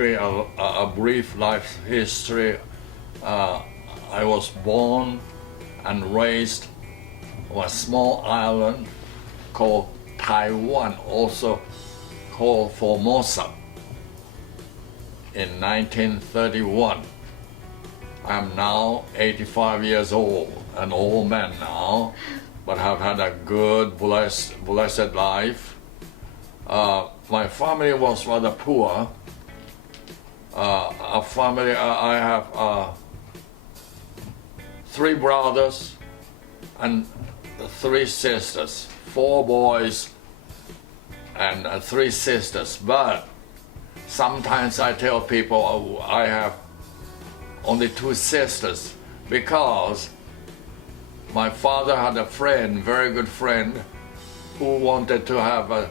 quickly a brief life history. I was born and raised on a small island called Taiwan, also called Formosa, in 1931. I'm now 85 years old, an old man now, but have had a good, blessed life. My family was rather poor. I have 3 brothers and 3 sisters, 4 boys and 3 sisters. But sometimes I tell people I have only 2 sisters because my father had a friend, very good friend, who wanted to have a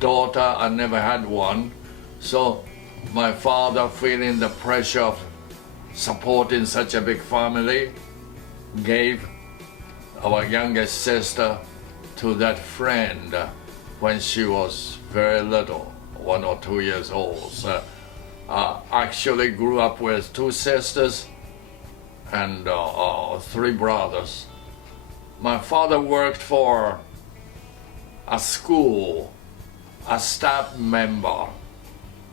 daughter and never had one. So my father, feeling the pressure of supporting such a big family, gave our youngest sister to that friend when she was very little, 1 or 2 years old. So actually grew up with 2 sisters and 3 brothers. My father worked for a school, a staff member,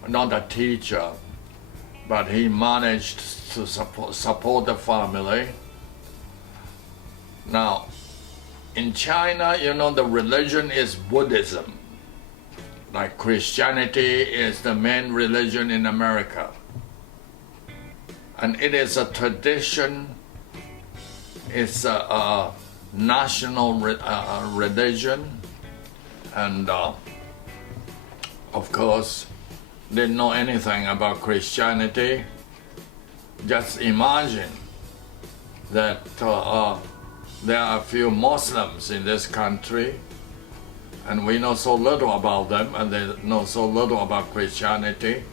not a teacher, but he managed to support the family. Now, in China, you know, the religion is Buddhism. Like Christianity is the main religion in America. And it is a tradition, it's a national religion. And of course, didn't know anything about Christianity. Just imagine that there are a few Muslims in this country, and we know so little about them, and they know so little about Christianity.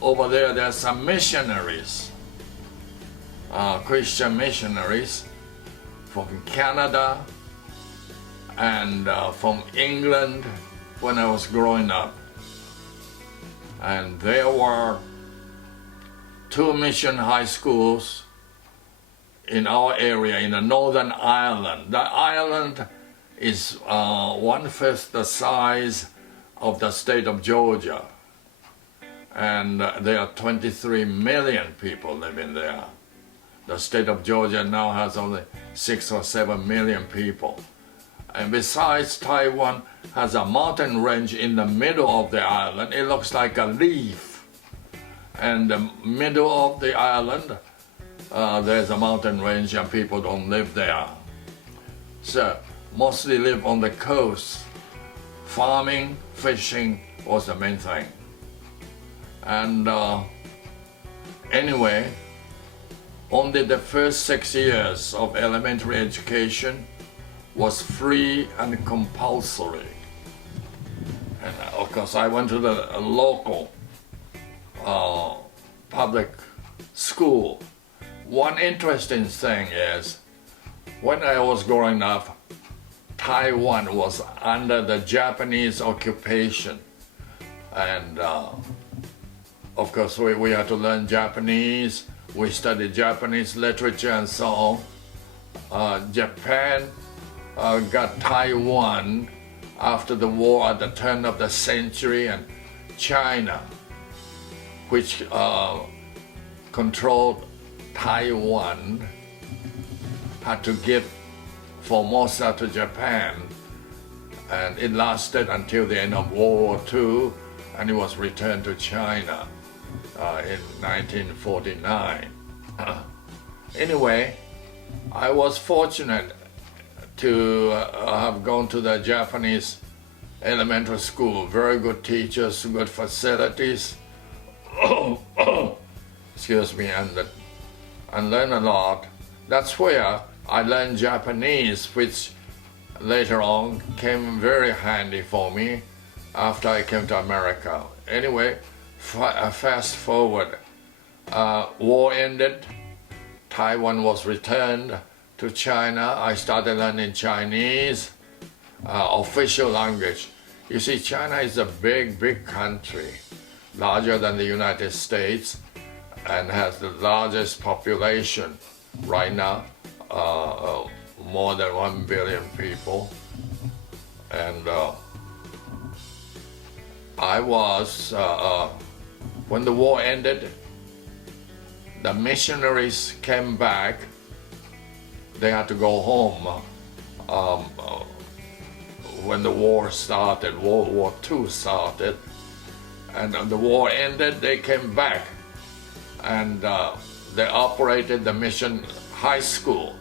Over there, there are some missionaries, Christian missionaries from Canada and from England when I was growing up. And there were 2 mission high schools in our area, in the Northern Ireland. The island is 1/5 the size of the state of Georgia. And there are 23 million people living there. The state of Georgia now has only 6 or 7 million people. And besides, Taiwan has a mountain range in the middle of the island. It looks like a leaf. And the middle of the island, there's a mountain range and people don't live there. So, mostly live on the coast. Farming, fishing was the main thing. And anyway, only the first 6 years of elementary education was free and compulsory. And of course, I went to the local public school. One interesting thing is, when I was growing up, Taiwan was under the Japanese occupation. And of course, we had to learn Japanese. We studied Japanese literature and so on. Japan got Taiwan after the war at the turn of the century, and China, which controlled Taiwan, had to give Formosa to Japan, and it lasted until the end of World War II, and it was returned to China in 1949. Anyway, I was fortunate to have gone to the Japanese elementary school. Very good teachers, good facilities. Excuse me, and learn a lot. That's where I learned Japanese, which later on came very handy for me after I came to America. Anyway, fast forward, war ended, Taiwan was returned to China. I started learning Chinese, official language. You see, China is a big, big country. larger than the United States and has the largest population right now, more than 1 billion people. And I was, when the war ended, the missionaries came back. They had to go home when the war started, World War II started. And the war ended, they came back. And they operated the mission high school.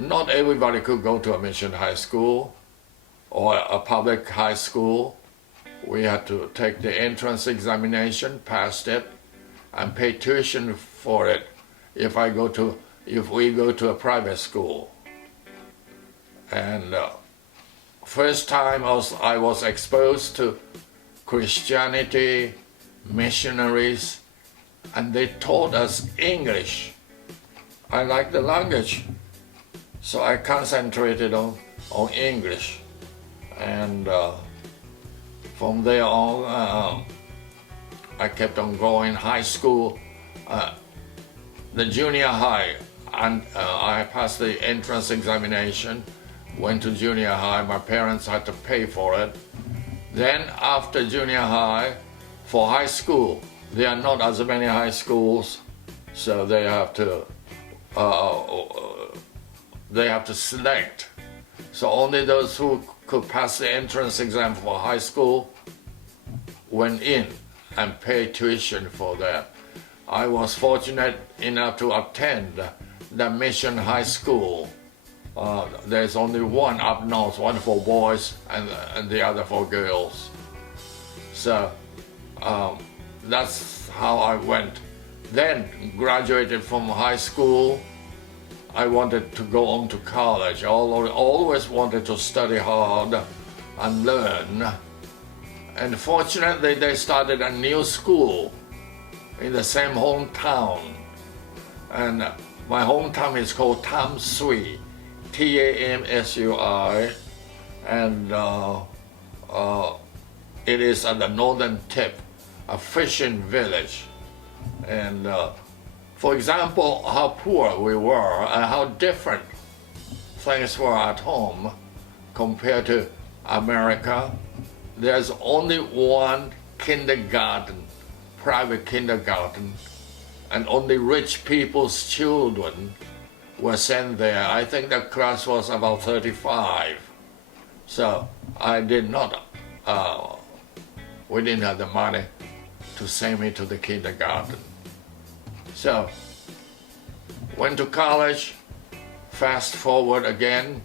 Not everybody could go to a mission high school or a public high school. We had to take the entrance examination, passed it, and pay tuition for it if we go to a private school. And first time I was exposed to Christianity, missionaries, and they taught us English. I like the language, so I concentrated on English. And from there on, I kept on going. High school, the junior high, and I passed the entrance examination, went to junior high. My parents had to pay for it. Then after junior high, for high school, there are not as many high schools, so they have to select. So only those who could pass the entrance exam for high school went in and paid tuition for that. I was fortunate enough to attend the mission high school. There's only one up north, one for boys and the other for girls. So that's how I went. Then graduated from high school. I wanted to go on to college. I always wanted to study hard and learn. And fortunately, they started a new school in the same hometown. And my hometown is called Tamsui, Tamsui. And it is at the northern tip, a fishing village. And for example, how poor we were and how different things were at home compared to America. There's only one kindergarten, private kindergarten, and only rich people's children were sent there. I think the class was about 35. So I did not, we didn't have the money to send me to the kindergarten. So, went to college, fast forward again,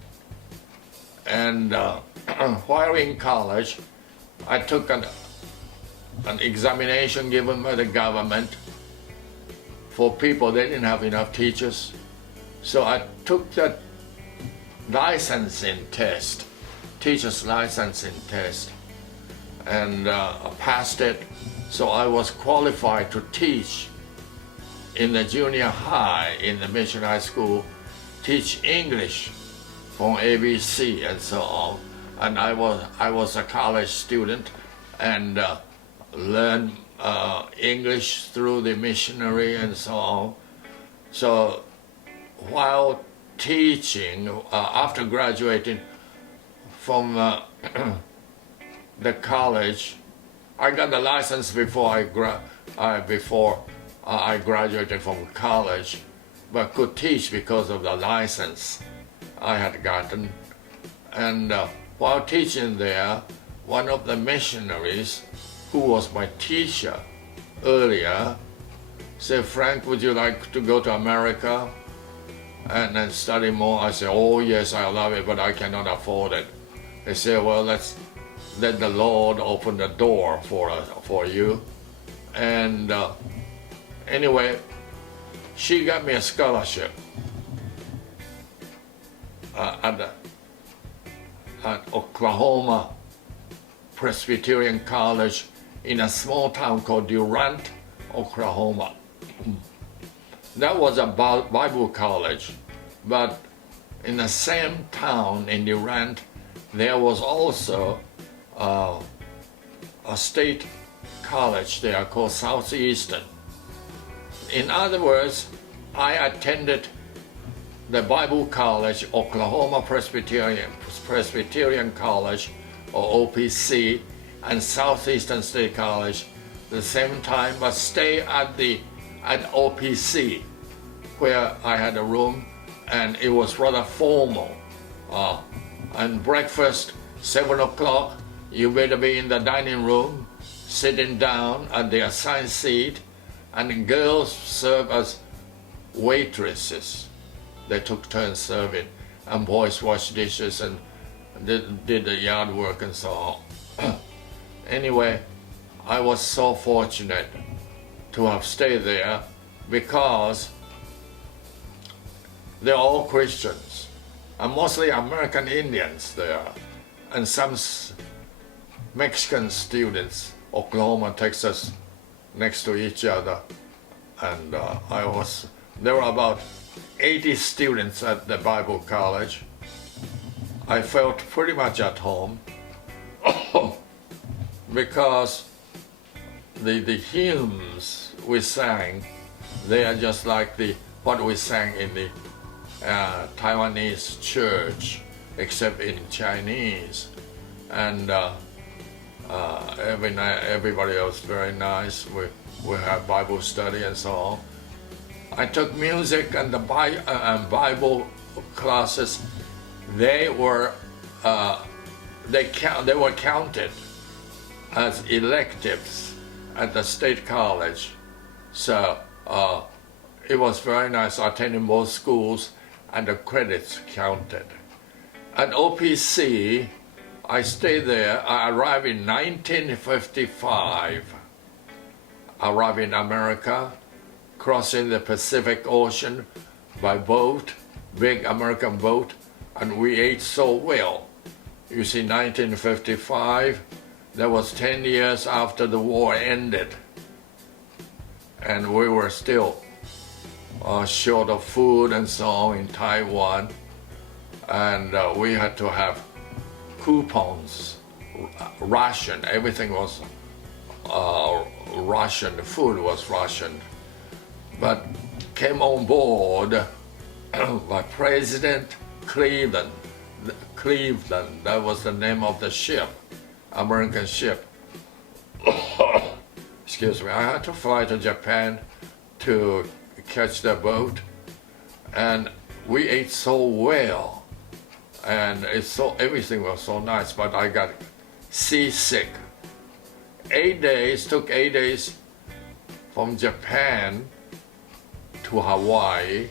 and while in college, I took an examination given by the government for people. They didn't have enough teachers. So I took the licensing test, teacher's licensing test, and passed it. So I was qualified to teach in the junior high, in the mission high school, teach English from ABC and so on. And I was a college student and learned English through the missionary and so on. So while teaching, after graduating from the college, I got the license before I graduated from college, but could teach because of the license I had gotten. And while teaching there, one of the missionaries who was my teacher earlier said, "Frank, would you like to go to America and then study more?" I said, "Oh yes, I love it, but I cannot afford it." They said, "Well, let's let the Lord open the door for you." And anyway, she got me a scholarship at Oklahoma Presbyterian College in a small town called Durant, Oklahoma. That was a Bible college, but in the same town in Durant, there was also a state college there called Southeastern. In other words, I attended the Bible College, Oklahoma Presbyterian College, or OPC, and Southeastern State College the same time, but stay at OPC, where I had a room, and it was rather formal. And breakfast, 7 o'clock, you better be in the dining room, sitting down at the assigned seat, and girls serve as waitresses. They took turns serving, and boys washed dishes and did the yard work and so on. Anyway, I was so fortunate to have stayed there because they're all Christians, and mostly American Indians there, and some Mexican students, Oklahoma, Texas, next to each other. And there were about 80 students at the Bible College. I felt pretty much at home because the hymns we sang, they are just like what we sang in the Taiwanese church, except in Chinese. And every night, everybody was very nice. We had Bible study and so on. I took music and the Bible classes. They were counted as electives at the state college. So it was very nice attending both schools, and the credits counted. At OPC, I stayed there. I arrived in 1955. Arrived in America, crossing the Pacific Ocean by boat, big American boat, and we ate so well. You see, 1955, that was 10 years after the war ended, and we were still short of food and so on in Taiwan, and we had to have coupons, ration, everything was rationed, food was rationed. But came on board by President Cleveland, that was the name of the ship, American ship. Excuse me, I had to fly to Japan to catch the boat, and we ate so well, and everything was so nice, but I got seasick. 8 days, took 8 days from Japan to Hawaii,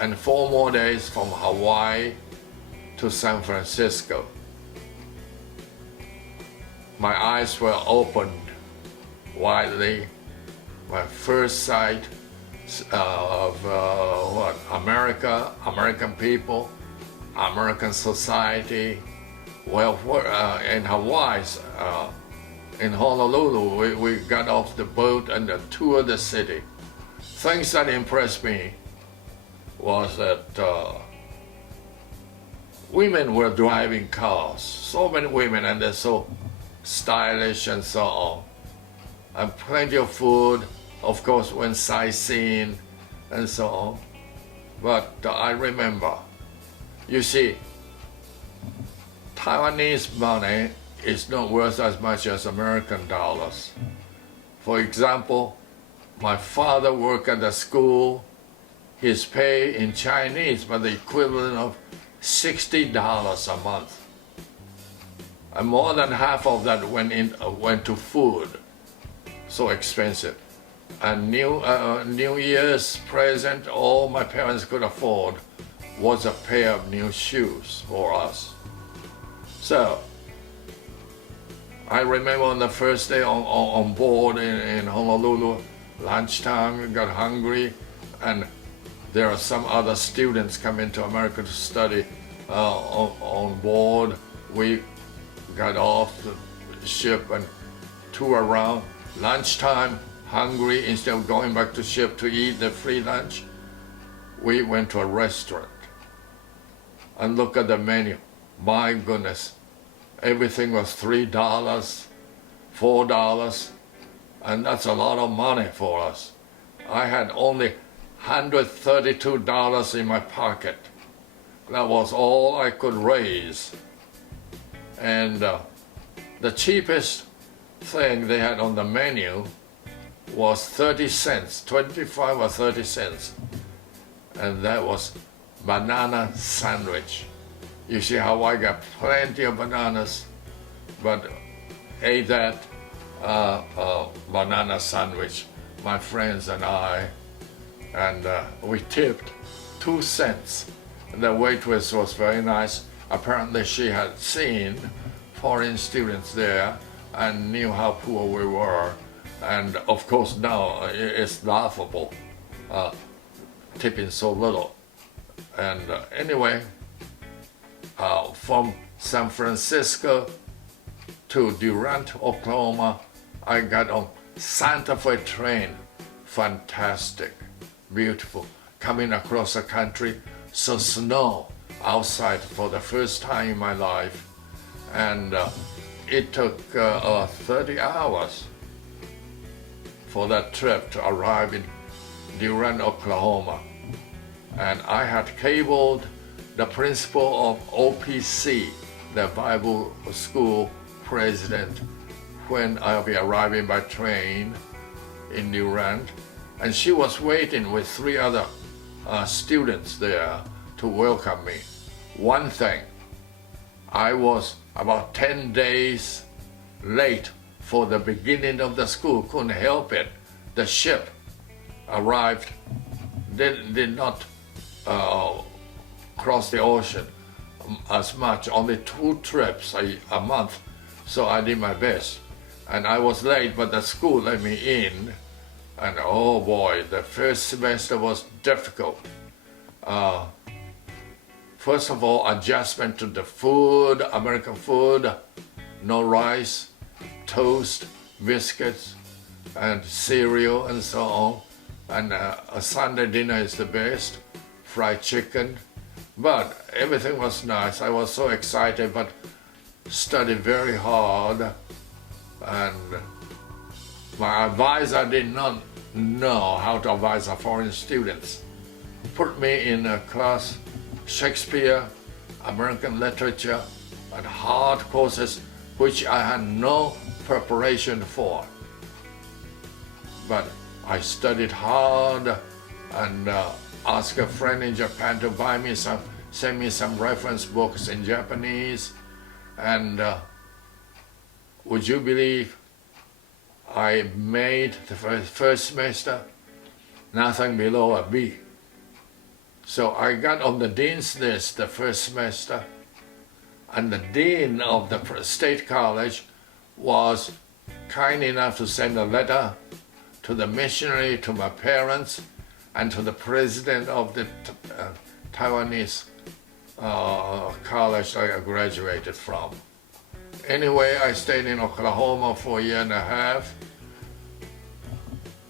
and 4 more days from Hawaii to San Francisco. My eyes were opened widely. My first sight of America, American people, American society. Well, in Hawaii, in Honolulu, we got off the boat and toured the city. Things that impressed me was that women were driving cars. So many women, and they're so stylish and so on. And plenty of food, of course, went sightseeing and so on. But I remember, you see, Taiwanese money is not worth as much as American dollars. For example, my father worked at the school. His pay in Chinese, but the equivalent of $60 a month. And more than half of that went to food. So expensive. And New Year's present, all my parents could afford was a pair of new shoes for us. So I remember on the first day on board in Honolulu, lunchtime, we got hungry, and there are some other students coming to America to study on board. We got off the ship and toured around. Lunchtime, hungry, instead of going back to ship to eat the free lunch, we went to a restaurant and look at the menu. My goodness, everything was $3, $4, and that's a lot of money for us. I had only $132 in my pocket. That was all I could raise. And the cheapest thing they had on the menu was 30 cents, 25 or 30 cents. And that was banana sandwich. You see how I got plenty of bananas, but ate that banana sandwich, my friends and I, and we tipped 2 cents. The waitress was very nice. Apparently she had seen foreign students there and knew how poor we were. And of course now it's laughable, tipping so little. And anyway, from San Francisco to Durant, Oklahoma, I got on Santa Fe train. Fantastic, beautiful. Coming across the country, so snow outside for the first time in my life. And it took 30 hours for that trip to arrive in Durant, Oklahoma. And I had cabled the principal of OPC, the Bible school president, when I'll be arriving by train in Durant. And she was waiting with 3 other students there to welcome me. One thing, I was about 10 days late for the beginning of the school. Couldn't help it. The ship arrived, did not cross the ocean as much, only 2 trips a month, so I did my best. And I was late, but the school let me in, and oh boy, the first semester was difficult. First of all, adjustment to the food, American food, no rice, toast, biscuits, and cereal, and so on. And a Sunday dinner is the best, fried chicken. But everything was nice. I was so excited, but studied very hard. And my advisor did not know how to advise our foreign students. Put me in a class, Shakespeare, American literature, and hard courses which I had no preparation for. But I studied hard and asked a friend in Japan to send me some reference books in Japanese. And would you believe I made the first semester nothing below a B. So I got on the dean's list the first semester, and the dean of the state college was kind enough to send a letter to the missionary, to my parents, and to the president of the Taiwanese college I graduated from. Anyway, I stayed in Oklahoma for 1.5 years.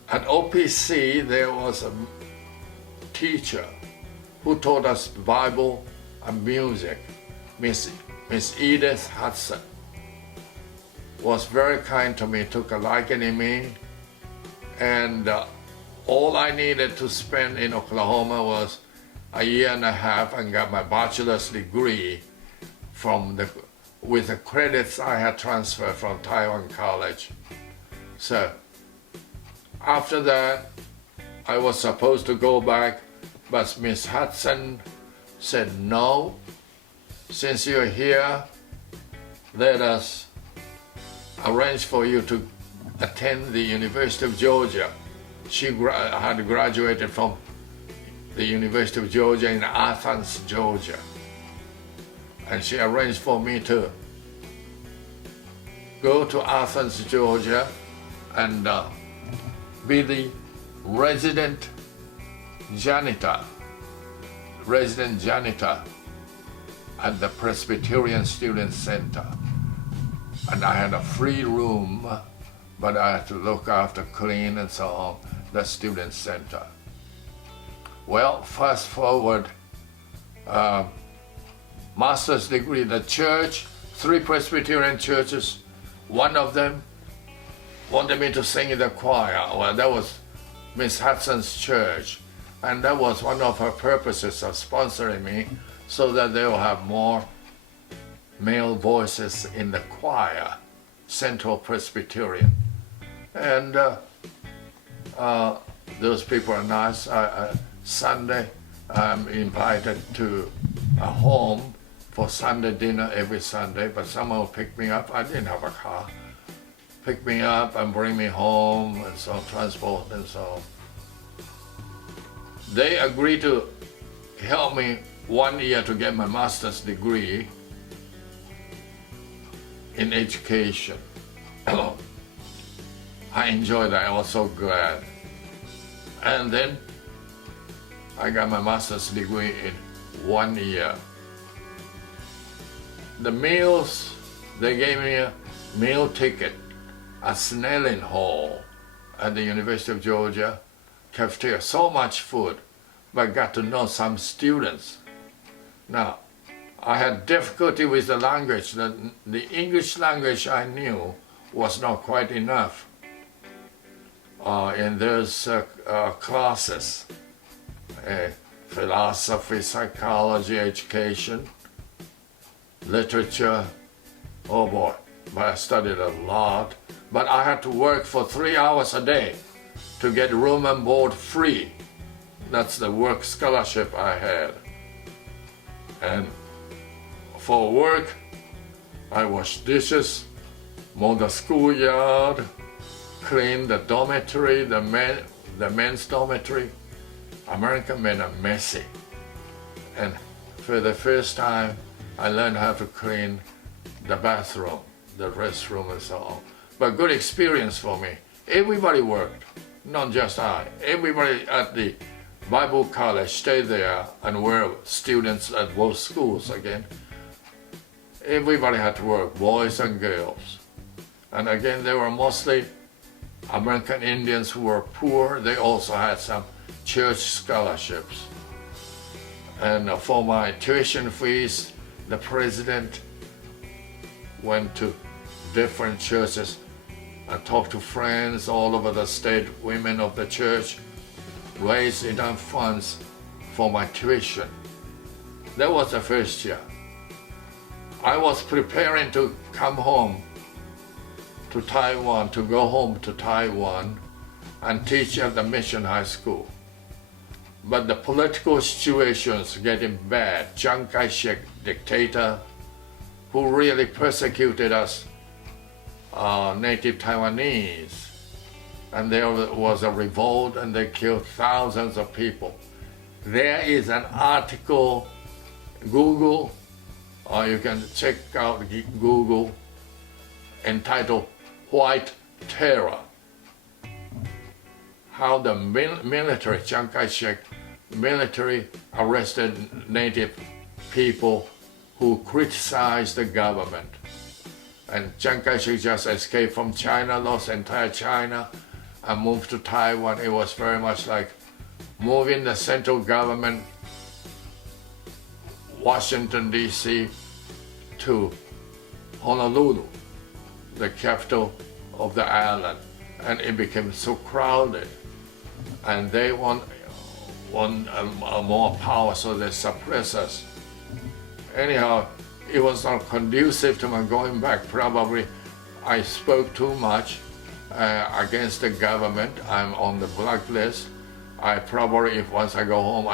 At OPC, there was a teacher who taught us Bible and music. Miss Edith Hudson was very kind to me, took a liking in me, and all I needed to spend in Oklahoma was 1.5 years and got my bachelor's degree with the credits I had transferred from Taiwan College. So after that, I was supposed to go back, but Miss Hudson said, no, since you're here, let us arrange for you to attend the University of Georgia. She had graduated from the University of Georgia in Athens, Georgia. And she arranged for me to go to Athens, Georgia, and be the resident janitor at the Presbyterian Student Center. And I had a free room, but I had to look after, clean, and so on, the student center. Well, fast forward, master's degree, the church, 3 Presbyterian churches, one of them wanted me to sing in the choir. Well, that was Miss Hudson's church, and that was one of her purposes of sponsoring me, so that they'll have more male voices in the choir, Central Presbyterian. And those people are nice. Sunday, I'm invited to a home for Sunday dinner every Sunday, but someone will pick me up. I didn't have a car. Pick me up and bring me home, and so transport and so on. They agreed to help me 1 year to get my master's degree in education. I enjoyed that. I was so glad. And then I got my master's degree in 1 year. The meals, they gave me a meal ticket at Snelling Hall at the University of Georgia cafeteria. So much food, but I got to know some students. Now, I had difficulty with the language. The English language I knew was not quite enough in those classes. Philosophy, psychology, education, literature. Oh boy, but I studied a lot. But I had to work for 3 hours a day to get room and board free. That's the work scholarship I had. And for work, I washed dishes, mowed the schoolyard, cleaned the dormitory, the men's dormitory. American men are messy. And for the first time, I learned how to clean the bathroom, the restroom and so on. But good experience for me. Everybody worked, not just I. Everybody at the Bible college stayed there and were students at both schools again. Everybody had to work, boys and girls. And again, they were mostly American Indians who were poor. They also had some church scholarships. And for my tuition fees, the president went to different churches and talked to friends all over the state, women of the church, raised enough funds for my tuition. That was the first year. I was preparing to come home to Taiwan, to go home to Taiwan and teach at the mission high school. But the political situation's getting bad. Chiang Kai-shek, dictator, who really persecuted us, native Taiwanese. And there was a revolt and they killed thousands of people. There is an article, Google, or you can check out Google, entitled White Terror. How the military, Chiang Kai-shek military, arrested native people who criticized the government. And Chiang Kai-shek just escaped from China, lost entire China, and moved to Taiwan. It was very much like moving the central government, Washington, D.C., to Honolulu, the capital of the island. And it became so crowded. And they want more power, so they suppress us. Anyhow, it was not conducive to my going back. Probably I spoke too much against the government. I'm on the blacklist. I probably, if once I go home,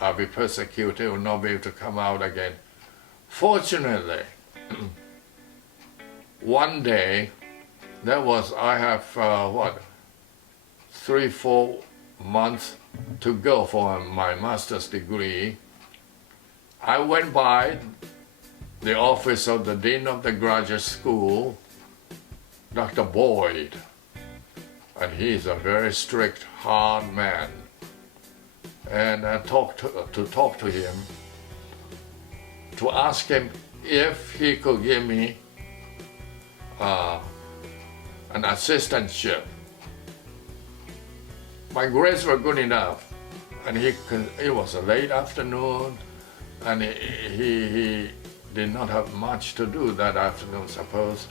I'll be persecuted, will not be able to come out again. Fortunately, one day, I have 3-4 months to go for my master's degree. I went by the office of the dean of the graduate school, Dr. Boyd, and he's a very strict, hard man. And I talked to him to ask him if he could give me an assistantship. My grades were good enough, and it was a late afternoon, and he did not have much to do that afternoon, suppose.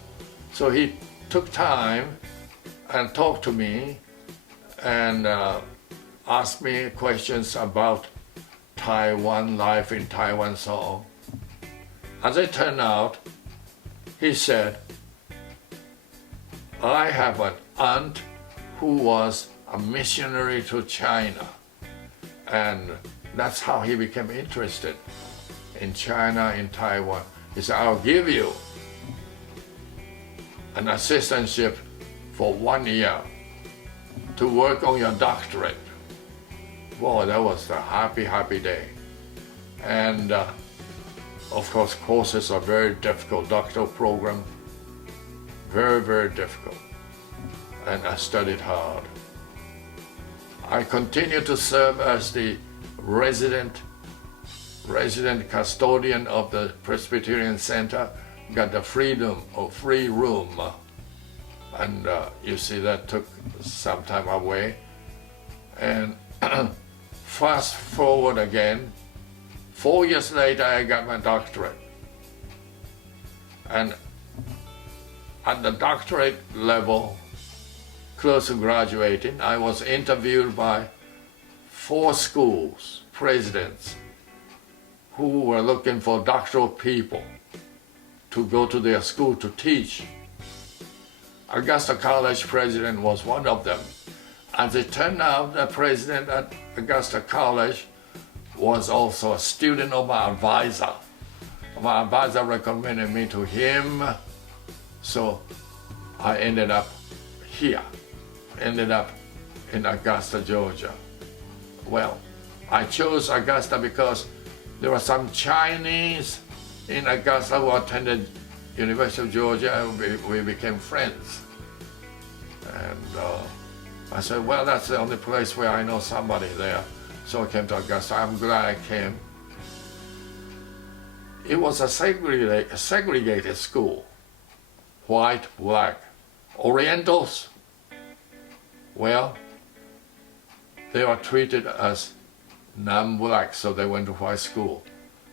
So he took time and talked to me and asked me questions about Taiwan, life in Taiwan, so on. As it turned out, he said, I have an aunt who was a missionary to China, and that's how he became interested in China, in Taiwan. He said, I'll give you an assistantship for 1 year to work on your doctorate. Boy, that was a happy, happy day. And of course, courses are very difficult, doctoral program, very, very difficult. And I studied hard. I continued to serve as the resident custodian of the Presbyterian Center, got the freedom or free room. And you see that took some time away. And fast forward again, 4 years later I got my doctorate. And at the doctorate level, close to graduating, I was interviewed by 4 schools, presidents, who were looking for doctoral people to go to their school to teach. Augusta College president was one of them. As it turned out, the president at Augusta College was also a student of my advisor. My advisor recommended me to him, so I ended up here, ended up in Augusta, Georgia. Well, I chose Augusta because there were some Chinese in Augusta who attended University of Georgia, and we became friends. And I said, well, that's the only place where I know somebody there. So I came to Augusta. I'm glad I came. It was a segregated school. White, black. Orientals, well, they were treated as non-black, so they went to white school.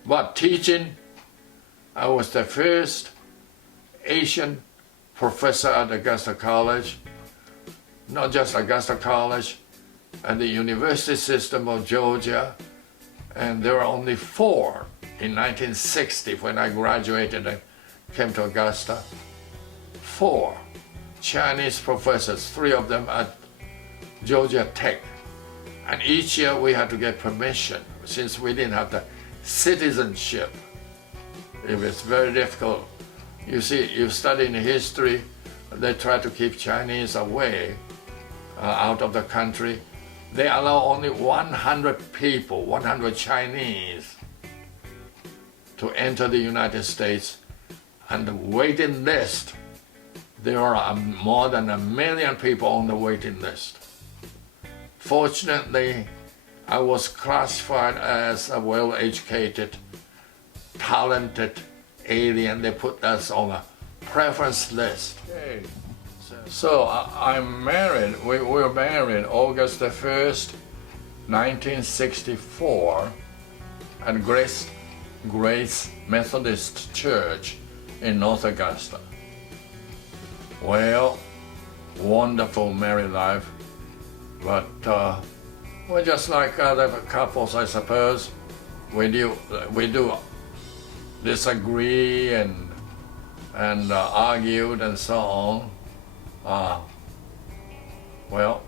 But teaching, I was the first Asian professor at Augusta College, not just Augusta College, and the university system of Georgia, and there were only 4 in 1960 when I graduated and came to Augusta. 4 Chinese professors, 3 of them at Georgia Tech. And each year we had to get permission since we didn't have the citizenship. It was very difficult. You see, you study in history, they try to keep Chinese away out of the country. They allow only 100 people, 100 Chinese, to enter the United States. And the waiting list, there are more than 1 million people on the waiting list. Fortunately, I was classified as a well-educated, talented alien. They put us on a preference list. Okay. So I'm married. We were married August the 1st, 1964, at Grace Methodist Church in North Augusta. Well, wonderful married life, but we're just like other couples, I suppose. We do disagree and argued and so on. Well,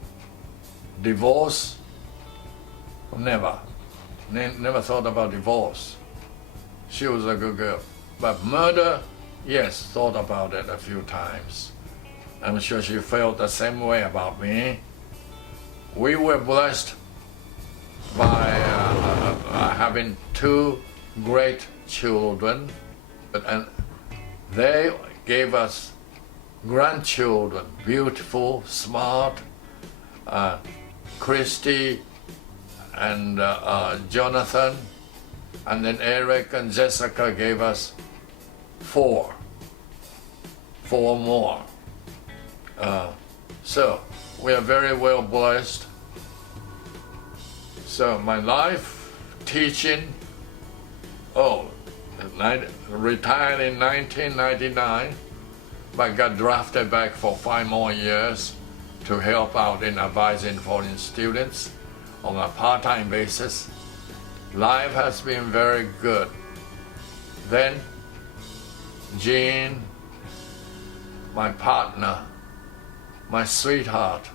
divorce, never thought about divorce. She was a good girl. But murder, yes, thought about it a few times. I'm sure she felt the same way about me. We were blessed by having 2 great children, and they gave us grandchildren, beautiful, smart. Christy and Jonathan, and then Eric and Jessica gave us 4 more. So we are very well blessed. So my life, teaching, retired in 1999, but got drafted back for 5 more years to help out in advising foreign students on a part-time basis. Life has been very good. Then Jean, my partner, my sweetheart,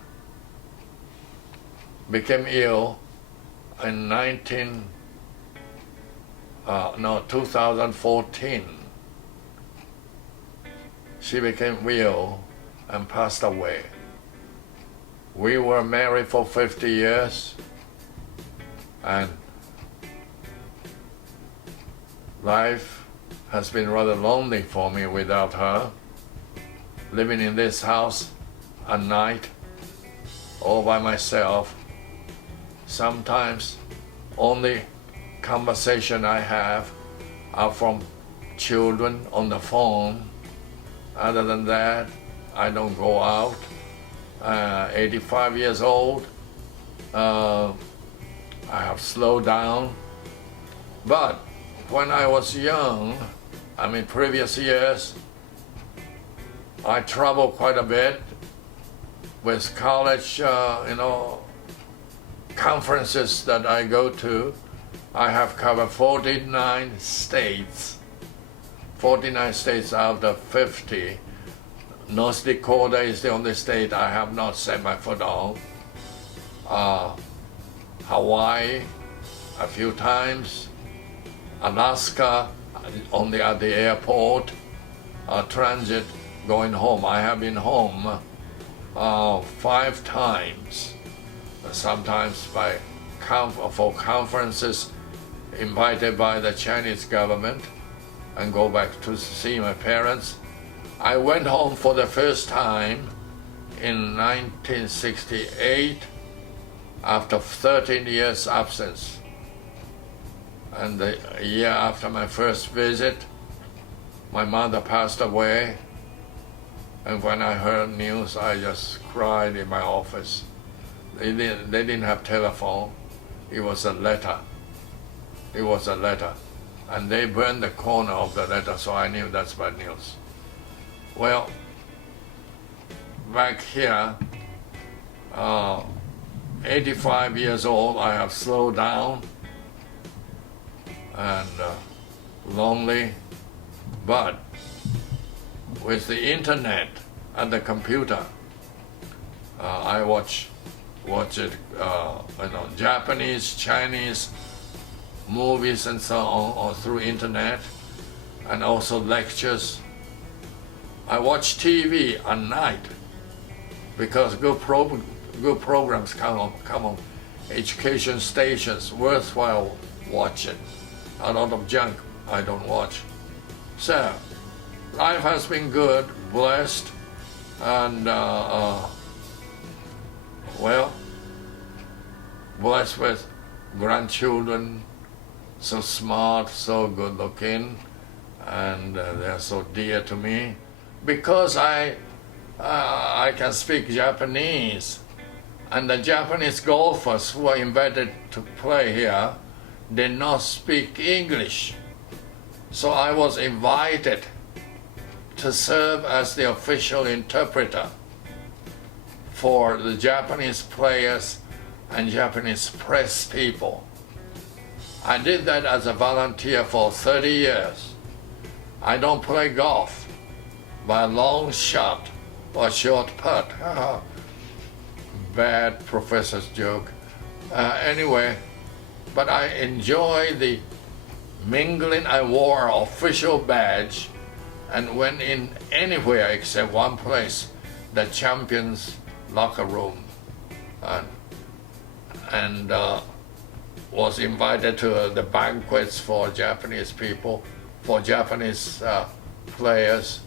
became ill in 2014. She became ill and passed away. We were married for 50 years, and life has been rather lonely for me without her. Living in this house at night, all by myself. Sometimes only conversation I have are from children on the phone. Other than that, I don't go out. 85 years old. I have slowed down. But when I was young, previous years, I traveled quite a bit with college, conferences that I go to. I have covered 49 states. 49 states out of 50. North Dakota is the only state I have not set my foot on. Hawaii, a few times. Alaska, only at the airport. Transit, going home. I have been home 5 times. Sometimes for conferences invited by the Chinese government, and go back to see my parents. I went home for the first time in 1968 after 13 years absence. And the year after my first visit, my mother passed away. And when I heard news, I just cried in my office. They didn't have telephone. It was a letter. It was a letter. And they burned the corner of the letter, so I knew that's bad news. Well, back here, 85 years old, I have slowed down and lonely, but with the internet and the computer, I watch it, Japanese, Chinese movies and so on, or through internet, and also lectures. I watch TV at night because good programs come on education stations, worthwhile watching. A lot of junk I don't watch. So, life has been good, blessed, and blessed with grandchildren, so smart, so good looking, and they're so dear to me. Because I can speak Japanese, and the Japanese golfers who are invited to play here did not speak English. So I was invited to serve as the official interpreter for the Japanese players and Japanese press people. I did that as a volunteer for 30 years. I don't play golf by a long shot or short putt. Bad professor's joke. Anyway, but I enjoy the mingling. I wore an official badge and went in anywhere except one place, the champions locker room, and was invited to the banquets for Japanese people, for Japanese players,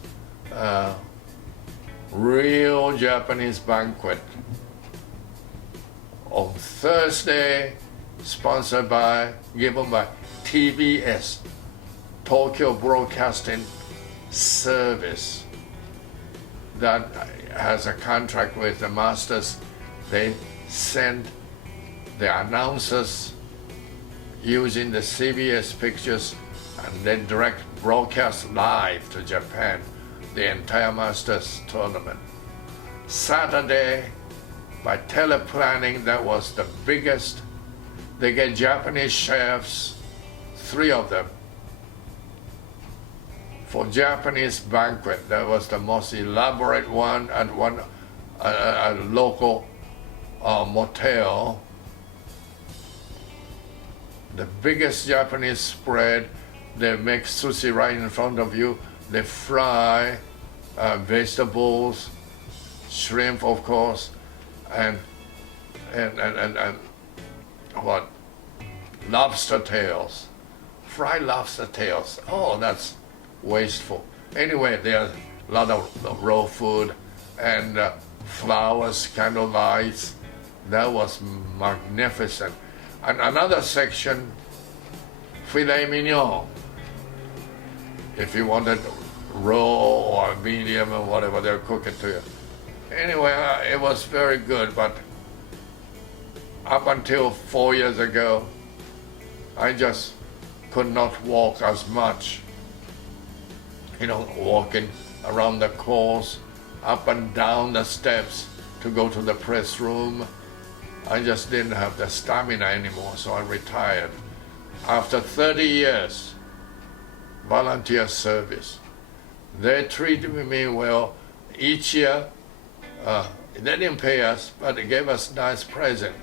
real Japanese banquet. On Thursday, given by TBS, Tokyo Broadcasting Service, that has a contract with the masters. They send the announcers using the CBS pictures and then direct broadcast live to Japan, the entire Masters tournament. Saturday, by teleplanning. That was the biggest. They get Japanese chefs, 3 of them, for Japanese banquet. That was the most elaborate one at one a local motel. The biggest Japanese spread. They make sushi right in front of you. They fry vegetables, shrimp, of course, and what? Lobster tails, fried lobster tails. Oh, that's wasteful. Anyway, there's a lot of raw food and flowers, candlelights. That was magnificent. And another section, filet mignon. If you wanted raw or medium or whatever, they'll cook it to you. Anyway, it was very good, but up until 4 years ago, I just could not walk as much. Walking around the course, up and down the steps to go to the press room. I just didn't have the stamina anymore, so I retired. After 30 years, volunteer service, they treated me well. Each year, they didn't pay us, but they gave us nice presents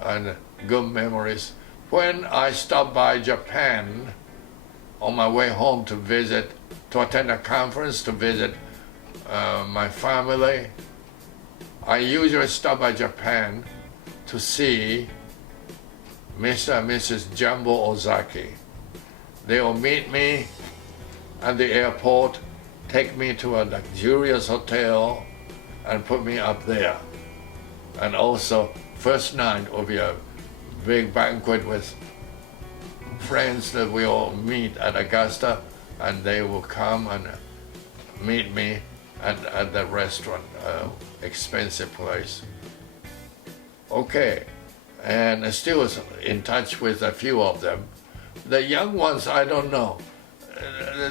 and good memories. When I stopped by Japan on my way home to attend a conference, to visit my family, I usually stop by Japan to see Mr. and Mrs. Jumbo Ozaki. They will meet me at the airport, take me to a luxurious hotel, and put me up there. And also, first night will be a big banquet with friends that we all meet at Augusta, and they will come and meet me at the restaurant, expensive place. Okay, and I still was in touch with a few of them. The young ones, I don't know.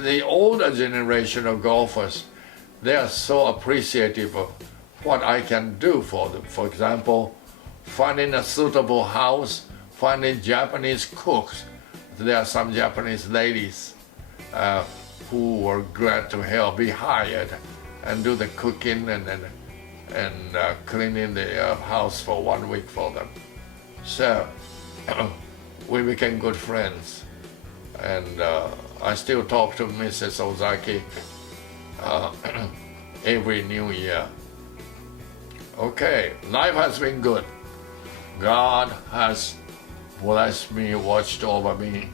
The older generation of golfers, they are so appreciative of what I can do for them. For example, finding a suitable house, finding Japanese cooks. There are some Japanese ladies who were glad to help, be hired, and do the cooking and cleaning the house for 1 week for them. So we became good friends, and I still talk to Mrs. Ozaki every New Year. Okay, life has been good. God has blessed me, watched over me.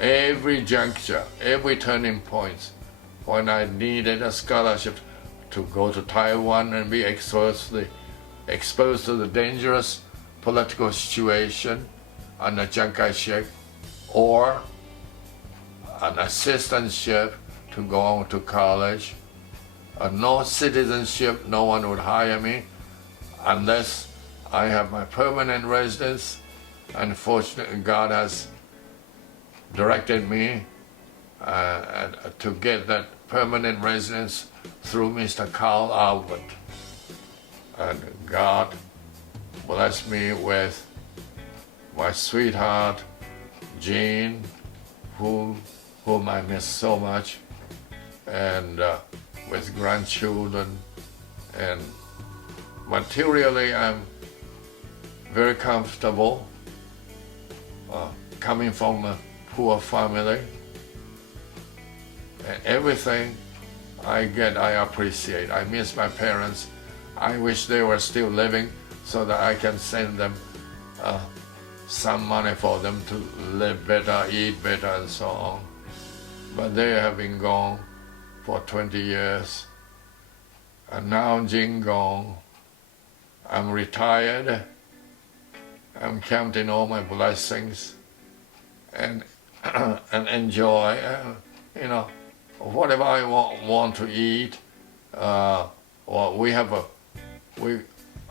Every juncture, every turning point, when I needed a scholarship to go to Taiwan and be exposed to the dangerous political situation under Chiang Kai-shek, or an assistantship to go on to college, no citizenship, no one would hire me unless I have my permanent residence. Unfortunately, God has directed me to get that permanent residence through Mr. Carl Albert. And God blessed me with my sweetheart, Jean, whom I miss so much, and with grandchildren. And materially, I'm very comfortable, coming from a poor family. And everything I get, I appreciate. I miss my parents. I wish they were still living so that I can send them some money for them to live better, eat better, and so on. But they have been gone for 20 years. And now Jing gone. I'm retired. I'm counting all my blessings and enjoy, whatever I want to eat. I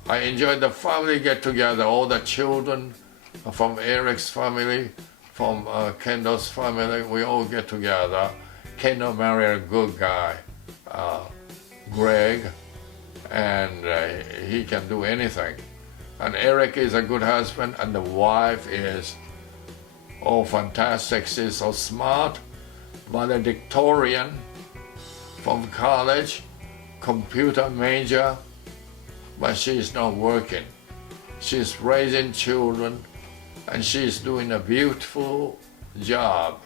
enjoy the family get together, all the children from Eric's family, from Kendall's family, we all get together. Kendall married a good guy, Greg, and he can do anything. And Eric is a good husband, and the wife is, oh, fantastic. She's so smart, valedictorian from college, computer major, but she's not working. She's raising children, and she's doing a beautiful job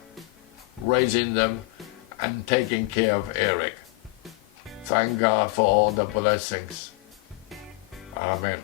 raising them and taking care of Eric. Thank God for all the blessings. Amen.